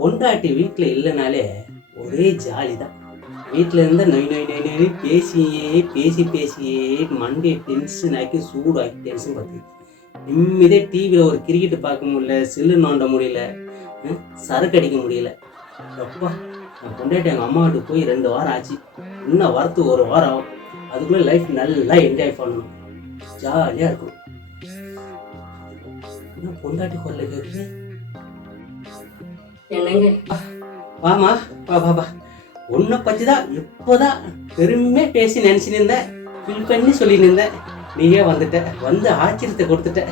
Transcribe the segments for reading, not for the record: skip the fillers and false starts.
பொண்டாட்டி வீட்டில் இல்லைனாலே ஒரே ஜாலி தான். வீட்டில் இருந்தால் நொய் நொய் நொய் நொய் பேசியே மண்டே டென்ஷன் ஆக்கி சூடாக்கி டென்ஷன் பார்த்து நிம்மதியே டிவியில் ஒரு கிரிக்கெட்டு பார்க்க முடியல, செல்லு நோண்ட முடியல, சரக்கு அடிக்க முடியல. அப்பா என் பொண்டாட்டி எங்கள் அம்மா வீட்டுக்கு போய் 2 வாரம் ஆச்சு. இன்னும் வரத்துக்கு 1 வாரம் ஆகும். அதுக்குள்ளே லைஃப் நல்லா என்ஜாய் பண்ணணும், ஜாலியாக இருக்கும். என்ன பொண்டாட்டி கொள்ள கேட்குது? என்னங்க வாமா வா. உன்னை பற்றி தான் இப்போதான் பெருமையாக பேசி நினச்சின்னு இருந்தேன், ஃபில் பண்ணி சொல்லின்னு இருந்தேன். நீயே வந்துட்ட, வந்து ஆச்சரியத்தை கொடுத்துட்ட.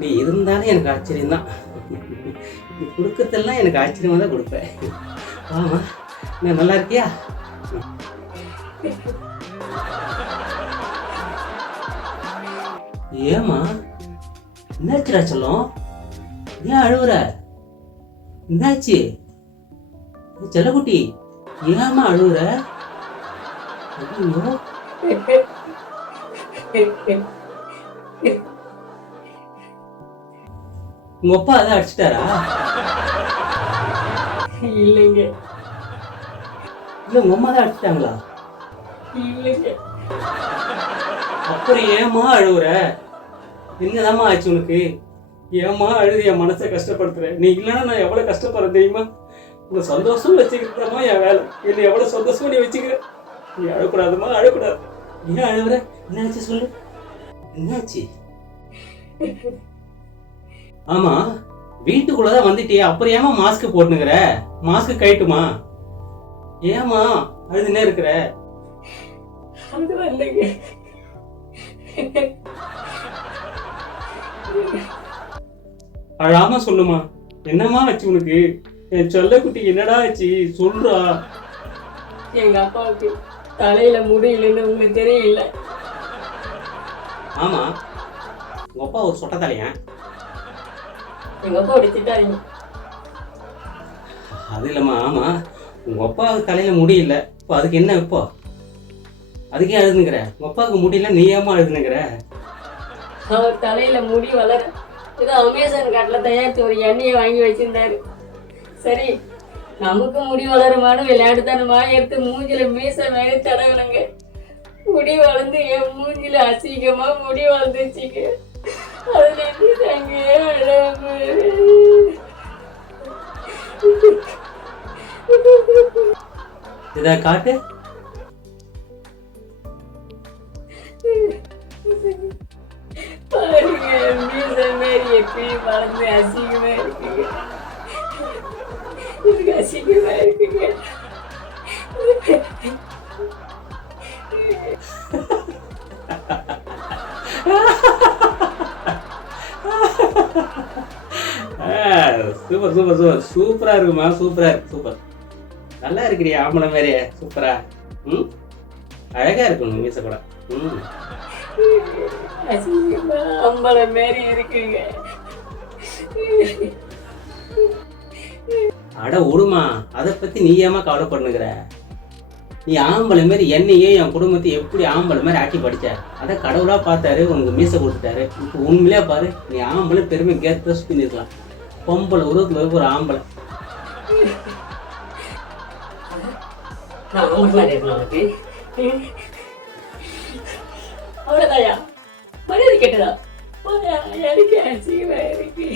நீ இருந்தாலும் எனக்கு ஆச்சரியம்தான். நீ கொடுக்கறதெல்லாம் எனக்கு ஆச்சரியமாக தான் கொடுப்பேன். வாமா, நான் நல்லா இருக்கியா? ஏமா என்னாச்சுடா சொல்லும்? ஏன் அழுவுற? என்னாச்சு செல்லக்குட்டி? ஏமா அழுவுற? ஐயோ, உங்க அப்பா அதான் அடிச்சிட்டாரா? இல்லைங்க. இல்ல உங்க அம்மா தான் அடிச்சிட்டாங்களா? இல்லைங்க. அப்புறம் ஏமா அழுவுற? என்னதாம்மா ஆச்சு உனக்கு? ஏமா அழுது என் மனசை கஷ்டப்படுத்துற? நீ இல்லைன்னா நான் எவ்வளவு கஷ்டப்படுறேன் தெரியுமா? உன்னை சந்தோஷம் வச்சுக்கிறதாமா என் வேலை. என்னை எவ்வளவு சந்தோஷமா நீ வச்சுக்கிற. நீ அழக்கூடாதுமா, அழக்கூடாது. ஏன் அழுவுற? என்னாச்சு சொல்லு, என்னாச்சு? ஆமா, வீட்டுக்குள்ளதான் வந்துட்டியே, அப்புறம் ஏமா மாஸ்க் போட்டுனுங்கிற? மாஸ்க் கழட்டுமா? ஏமா அழுதுனே இருக்கிற? அது வரலைங்க. அழாம சொல்லுமா, என்னம்மா ஆச்சு உனக்கு? என் செல்லக்குட்டி என்னடா ஆச்சு சொல்றா. எங்க அப்பாவுக்கு தலையில முடியலன்னு உங்களுக்கு தெரியல. ஆமா, உங்க அப்பா ஒரு சொட்ட தலையா? எங்க அப்பா அப்படி திட்டாதீங்க. அது இல்லம்மா, ஆமா உங்க அப்பாவுக்கு தலையில முடியல, இப்போ அதுக்கு என்ன? இப்போ அதுக்கே அழுதுங்கிற? உங்க அப்பாவுக்கு முடியல, நீ ஏமா அழுதுங்கிற? அவர் தலையில முடி வளர ஏதோ அமேசான் காட்டில் தயாரித்து ஒரு எண்ணெயை வாங்கி வச்சிருந்தாரு. சரி, நமக்கு முடி வளருமானு விளையாடுதானுமா எடுத்து மூஞ்சில மீச மேலே தடவினங்க. முடி வளர்ந்து என் மூஞ்சில அசிங்கமா முடி வளர்ந்துச்சுங்க. அதுல இருந்து தாங்க இதை காட்டு. பாருங்க, மீச மாரி எப்படி வளர்ந்து அசிங்கமா இருக்குங்க. இதுக்கு அசிங்கமா இருக்குங்க. சூப்பர் சூப்பர் சூப்பர் சூப்பரா இருக்குமா, சூப்பரா இருக்கு, சூப்பர். நல்லா இருக்கிறியா ஆம்பளை மாதிரி, சூப்பரா. அழகா இருக்கணும் மீச கூட. அசிங்கமா அம்பளை மாரி இருக்குங்க. அட விடுமா, அதை பத்தி நீ ஏமா கவலைப்படுனுங்கிற? நீ ஆம்பளை மாதிரி என்னையே என் குடும்பத்தை எப்படி ஆம்பளை மாதிரி ஆக்கி படிச்ச? அதை கடவுளா பார்த்தாரு, உனக்கு மீச கொடுத்துட்டாரு. இப்போ உண்மையிலே பாரு, நீ ஆம்பளை பெருமை கேட்டு சுத்தி நிற்கலாம். பொம்பளை உருவத்துல ஒரு ஆம்பளை. அவ்வளோதாயா மரியாதை கேட்டதா? எனக்கு அசிங்கமா இருக்கு.